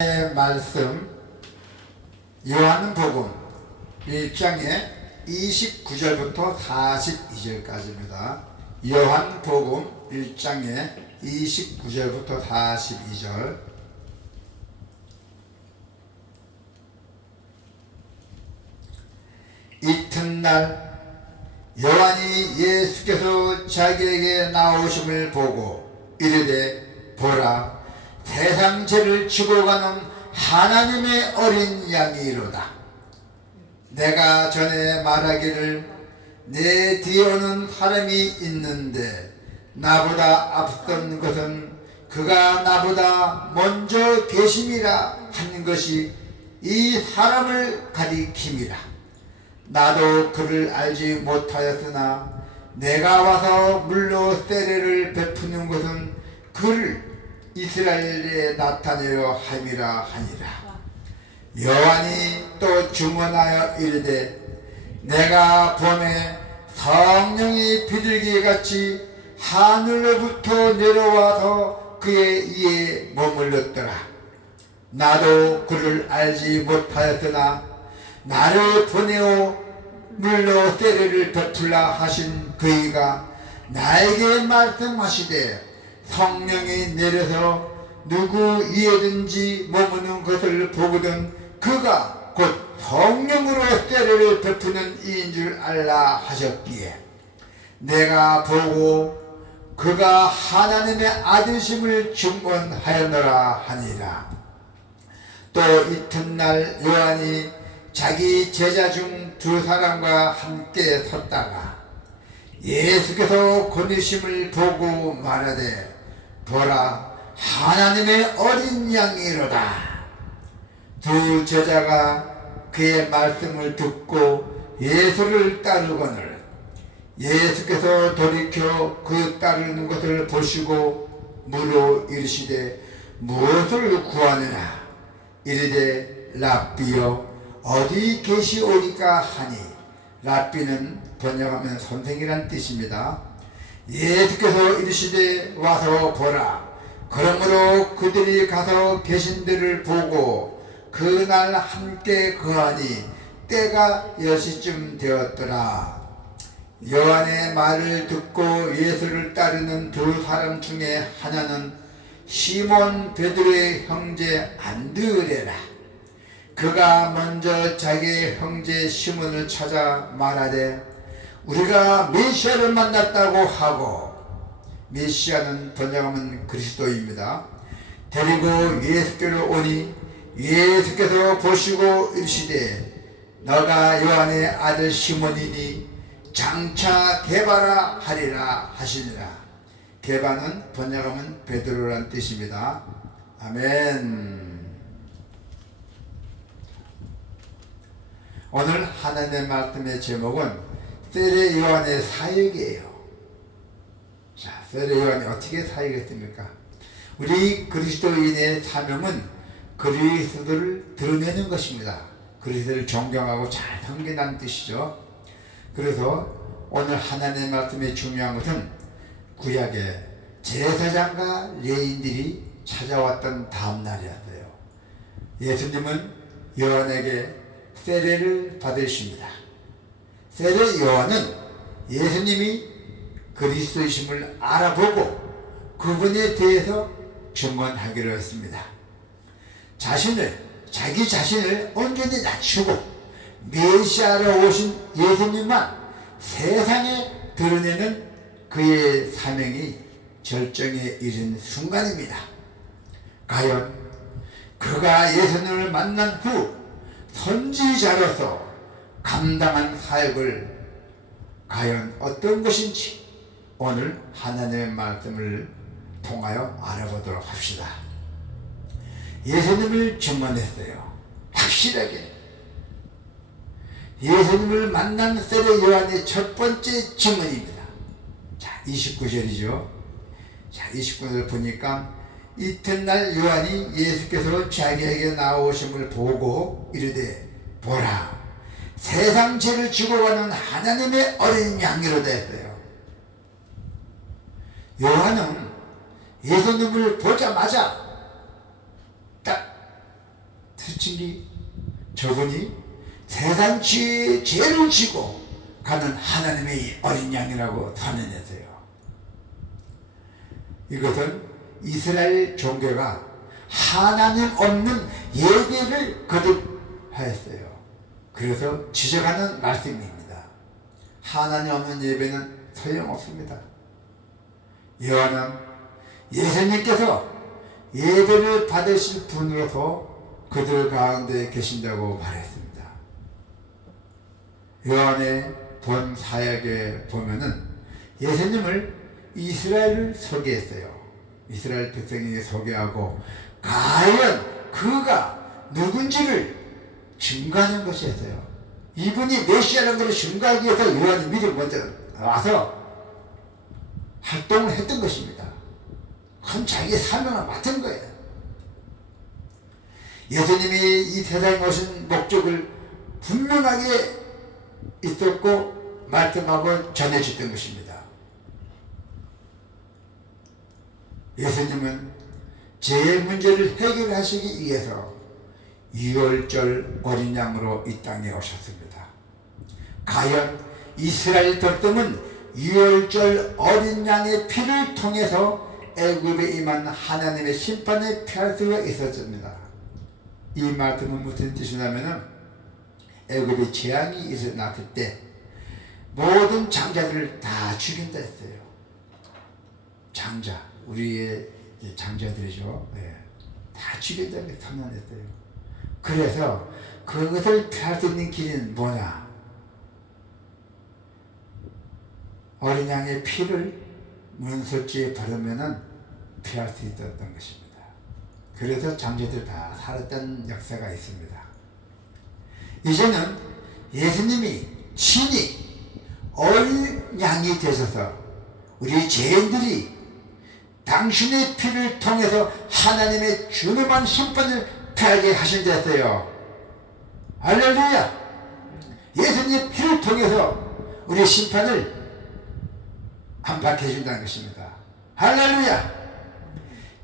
말씀 요한복음 1장에 29절부터 42절까지입니다. 요한복음 1장에 29절부터 42절. 이튿날 요한이 예수께서 자기에게 나오심을 보고 이르되 보라, 세상 죄를 지고 가는 하나님의 어린 양이로다. 내가 전에 말하기를 내 뒤에 오는 사람이 있는데 나보다 앞선 것은 그가 나보다 먼저 계심이라 한 것이 이 사람을 가리킴이라. 나도 그를 알지 못하였으나 내가 와서 물로 세례를 베푸는 것은 그를 이스라엘에 나타내려 함이라 하니라. 요한이 또 증언하여 이르되 내가 봄에 성령이 비둘기같이 하늘로부터 내려와서 그의 이에 머물렀더라. 나도 그를 알지 못하였으나 나를 보내어 물로 세례를 베풀라 하신 그이가 나에게 말씀하시되 성령이 내려서 누구 이에든지 머무는 것을 보거든 그가 곧 성령으로 세례를 베푸는 이인 줄 알라 하셨기에 내가 보고 그가 하나님의 아들심을 증언하였노라 하니라. 또 이튿날 요한이 자기 제자 중 두 사람과 함께 섰다가 예수께서 거느심을 보고 말하되 보라, 하나님의 어린 양이로다. 두 제자가 그의 말씀을 듣고 예수를 따르거늘 예수께서 돌이켜 그 따르는 것을 보시고 물어 이르시되 무엇을 구하느냐. 이르되 랍비여 어디 계시오리까 하니, 랍비는 번역하면 선생이란 뜻입니다. 예수께서 이르시되 와서 보라. 그러므로 그들이 가서 계신 데를 보고 그날 함께 거하니 때가 10시쯤 되었더라. 요한의 말을 듣고 예수를 따르는 두 사람 중에 하나는 시몬 베드로의 형제 안드레라. 그가 먼저 자기의 형제 시몬을 찾아 말하되 우리가 메시아를 만났다고 하고, 메시아는 번역하면 그리스도입니다. 데리고 예수께로 오니 예수께서 보시고 이르시되 너가 요한의 아들 시몬이니 장차 게바라 하리라 하시니라. 게바는 번역하면 베드로란 뜻입니다. 아멘. 오늘 하나님의 말씀의 제목은 세례 요한의 사역이에요. 자, 세례 요한이 어떻게 사역했습니까? 우리 그리스도인의 사명은 그리스도를 드러내는 것입니다. 그리스도를 존경하고 잘 섬긴다는 뜻이죠. 그래서 오늘 하나님의 말씀의 중요한 것은 구약의 제사장과 레인들이 찾아왔던 다음 날이었어요. 예수님은 요한에게 세례를 받으십니다. 세례 요한은 예수님이 그리스도이심을 알아보고 그분에 대해서 증언하기로 했습니다. 자기 자신을 온전히 낮추고 메시아로 오신 예수님만 세상에 드러내는 그의 사명이 절정에 이른 순간입니다. 과연 그가 예수님을 만난 후 선지자로서 감당한 사역을 과연 어떤 것인지 오늘 하나님의 말씀을 통하여 알아보도록 합시다. 예수님을 증언했어요. 확실하게. 예수님을 만난 세례 요한의 첫 번째 증언입니다. 자, 29절이죠. 자, 29절 보니까 이튿날 요한이 예수께서 자기에게 나오심을 보고 이르되 보라, 세상 죄를 지고 가는 하나님의 어린 양이로다 했어요. 요한은 예수님을 보자마자 딱 수증기, 저분이 세상 죄의 죄를 지고 가는 하나님의 어린 양이라고 선언했어요. 이것은 이스라엘 종교가 하나님 없는 예배를 거듭하였어요. 그래서 지적하는 말씀입니다. 하나님 없는 예배는 소용없습니다. 요한은 예수님께서 예배를 받으실 분으로서 그들 가운데 계신다고 말했습니다. 요한의 본 사역에 보면은 예수님을 이스라엘을 소개했어요. 이스라엘 백성에게 소개하고 과연 그가 누군지를 증거하는 것이었어요. 이분이 메시아라는 것을 증거하기 위해서 요한이 미리 먼저 와서 활동을 했던 것입니다. 그건 자기의 사명을 맡은 거예요. 예수님이 이 세상에 오신 목적을 분명하게 있었고 말씀하고 전해주던 것입니다. 예수님은 죄의 문제를 해결하시기 위해서 유월절 어린 양으로 이 땅에 오셨습니다. 과연 이스라엘 백성은 유월절 어린 양의 피를 통해서 애굽에 임한 하나님의 심판에 피할 수가 있었습니다. 이 말씀은 무슨 뜻이냐면은 애굽에 재앙이 일어났을 때 모든 장자들을 다 죽인다 했어요. 장자, 우리의 장자들이죠. 네. 다 죽인다고 선언했어요. 그래서 그것을 피할 수 있는 길은 뭐냐? 어린 양의 피를 문설주에 바르면은 피할 수 있었던 것입니다. 그래서 장자들 다 살았던 역사가 있습니다. 이제는 예수님이 신이 어린 양이 되셔서 우리 죄인들이 당신의 피를 통해서 하나님의 준엄한 심판을 피하게 하신다 했어요. 할렐루야! 예수님의 피를 통해서 우리 심판을 안팎해 준다는 것입니다. 할렐루야!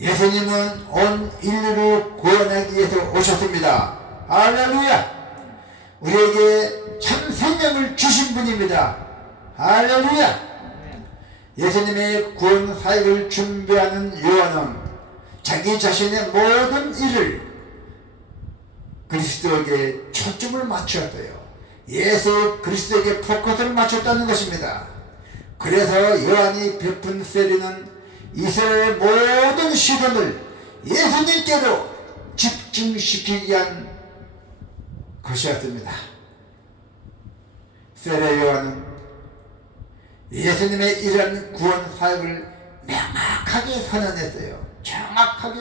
예수님은 온 인류를 구원하기 위해서 오셨습니다. 할렐루야! 우리에게 참 생명을 주신 분입니다. 할렐루야! 예수님의 구원 사역을 준비하는 요한은 자기 자신의 모든 일을 그리스도에게 초점을 맞추었어요. 예수 그리스도에게 포커스를 맞췄다는 것입니다. 그래서 요한이 베푼 세리는 이스라엘의 모든 시선을 예수님께로 집중시키기 위한 것이었습니다. 세례 요한은 예수님의 이런 구원 사역을 명확하게 선언했어요. 정확하게.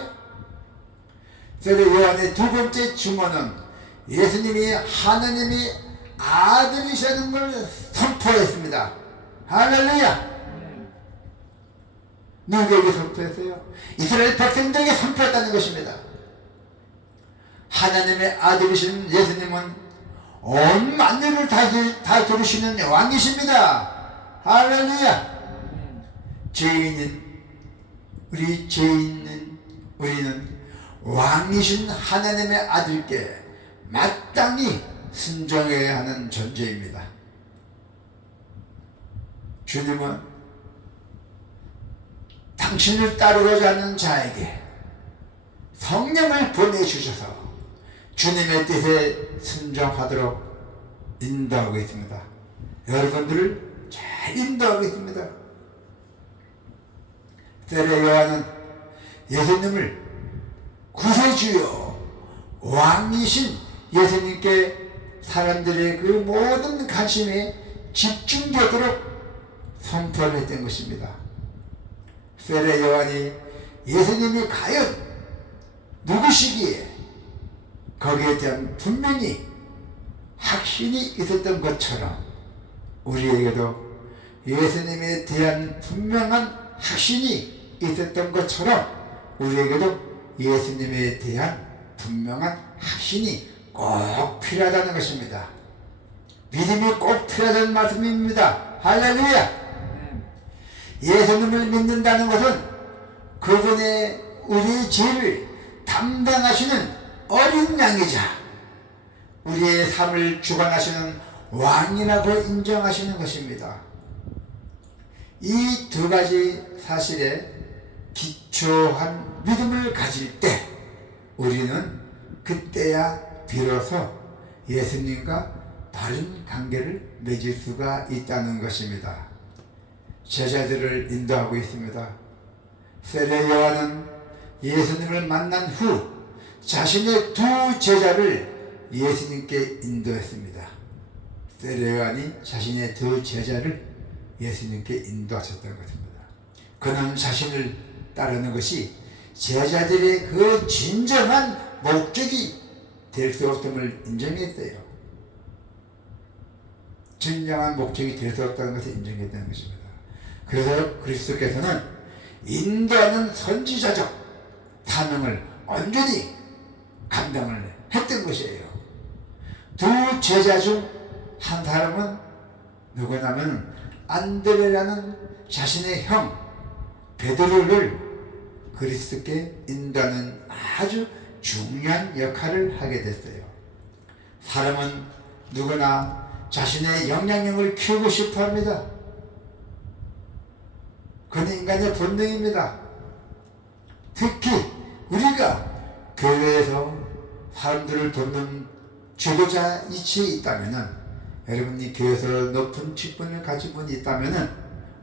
세례 요한의 두 번째 증언은 예수님이 하나님의 아들이시라는 걸 선포했습니다. 할렐루야! 누구에게 선포했어요? 이스라엘 백성들에게 선포했다는 것입니다. 하나님의 아들이신 예수님은 온 만유를 다스리시는 왕이십니다. 할렐루야! 우리는 왕이신 하나님의 아들께 마땅히 순종해야 하는 존재입니다. 주님은 당신을 따르고자 하는 자에게 성령을 보내주셔서 주님의 뜻에 순종하도록 인도하고 있습니다. 여러분들을 잘 인도하고 있습니다. 세례 요한은 예수님을 구세주요 왕이신 예수님께 사람들의 그 모든 관심에 집중되도록 선포를 했던 것입니다. 세례 요한이 예수님이 과연 누구시기에 거기에 대한 분명히 확신이 있었던 것처럼 우리에게도 예수님에 대한 분명한 확신이 있었던 것처럼 우리에게도 예수님에 대한 분명한 확신이 꼭 필요하다는 것입니다. 믿음이 꼭 필요하다는 말씀입니다. 할렐루야! 예수님을 믿는다는 것은 그분의 우리 죄를 담당하시는 어린 양이자 우리의 삶을 주관하시는 왕이라고 인정하시는 것입니다. 이 두 가지 사실에 기초한 믿음을 가질 때 우리는 그때야 비로소 예수님과 바른 관계를 맺을 수가 있다는 것입니다. 제자들을 인도하고 있습니다. 세례 요한은 예수님을 만난 후 자신의 두 제자를 예수님께 인도했습니다. 세례 요한이 자신의 두 제자를 예수님께 인도하셨던 것입니다. 그는 자신을 따르는 것이 제자들의 그 진정한 목적이 될 수 없음을 인정했어요. 진정한 목적이 될 수 없다는 것을 인정했다는 것입니다. 그래서 그리스도께서는 인도하는 선지자적 사명을 온전히 감당을 했던 것이에요. 두 제자 중 한 사람은 누구냐면 안드레라는 자신의 형 베드로를 그리스도께 인도하는 아주 중요한 역할을 하게 됐어요. 사람은 누구나 자신의 영향력을 키우고 싶어 합니다. 그건 인간의 본능입니다. 특히 우리가 교회에서 사람들을 돕는 지도자 위치에 있다면, 여러분이 교회에서 높은 직분을 가진 분이 있다면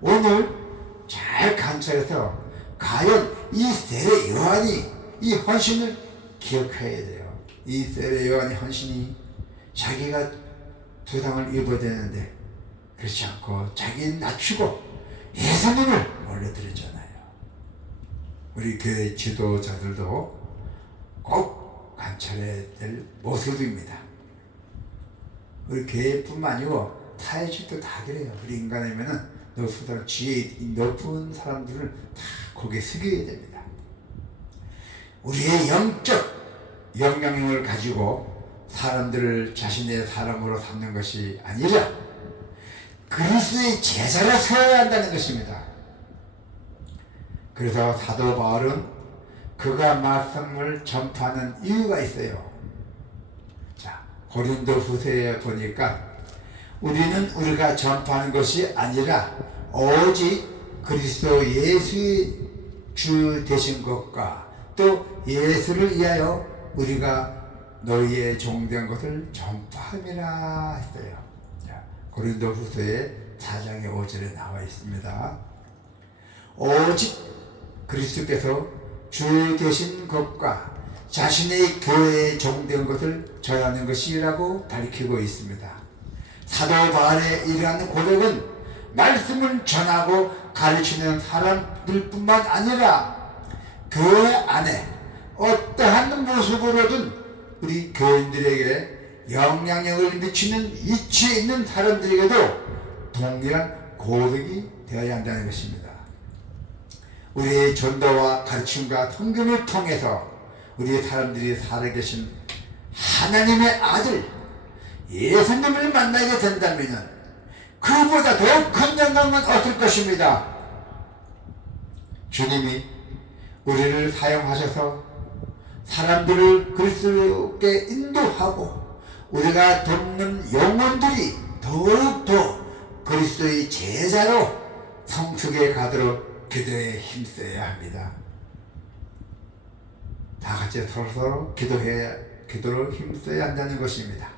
오늘 잘 감사해서 과연 이 세례 요한이 이 헌신을 기억해야 돼요. 이 세례 요한의 헌신이 자기가 부상을 입어야 되는데 그렇지 않고 자기는 낮추고 예수님을 올려드렸잖아요. 우리 교회 지도자들도 꼭 관찰해야 될 모습입니다. 우리 교회뿐만 아니고 타의직도 다 그래요. 우리 인간이면은 높은 사람, 지혜 높은 사람들을 다 고개 숙여야 됩니다. 우리의 영적 영향력을 가지고 사람들을 자신의 사람으로 삼는 것이 아니라 그리스도의 제자로 세워야 한다는 것입니다. 그래서 사도 바울은 그가 말씀을 전파하는 이유가 있어요. 자, 고린도후서에 보니까 우리는 우리가 전파하는 것이 아니라 오직 그리스도 예수의 주 되신 것과 또 예수를 위하여 우리가 너희의 종된 것을 전파함이라 했어요. 고린도후서의 4장의 5절에 나와 있습니다. 오직 그리스도께서 주 되신 것과 자신의 교회에 종된 것을 전하는 것이라고 밝히고 있습니다. 사도 바울의 이러한 고백은 말씀을 전하고 가르치는 사람들뿐만 아니라 교회 안에 어떠한 모습으로든 우리 교인들에게 영향력을 미치는 위치에 있는 사람들에게도 동일한 고백이 되어야 한다는 것입니다. 우리의 전도와 가르침과 성경을 통해서 우리 사람들이 살아계신 하나님의 아들 예수님을 만나게 된다면 그보다 더 큰 영광은 없을 것입니다. 주님이 우리를 사용하셔서 사람들을 그리스도께 인도하고 우리가 돕는 영혼들이 더욱더 그리스도의 제자로 성숙해 가도록 기도에 힘써야 합니다. 다 같이 서로 기도로 힘써야 한다는 것입니다.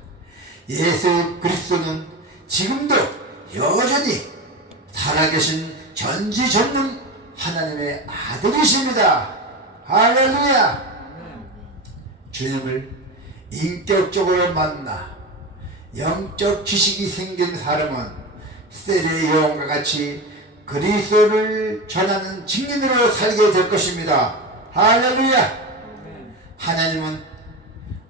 예수 그리스도는 지금도 여전히 살아계신 전지전능 하나님의 아들이십니다. 할렐루야! 주님을 인격적으로 만나 영적 지식이 생긴 사람은 세례 요한과 같이 그리스도를 전하는 증인으로 살게 될 것입니다. 할렐루야! 하나님은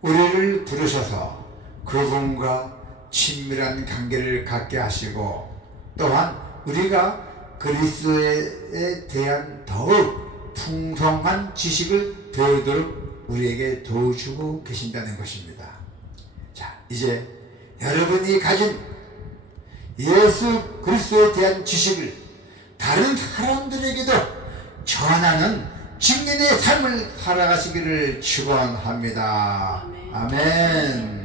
우리를 부르셔서 그분과 친밀한 관계를 갖게 하시고 또한 우리가 그리스도에 대한 더욱 풍성한 지식을 배우도록 우리에게 도와주고 계신다는 것입니다. 자, 이제 여러분이 가진 예수 그리스도에 대한 지식을 다른 사람들에게도 전하는 증인의 삶을 살아가시기를 축원합니다. 아멘.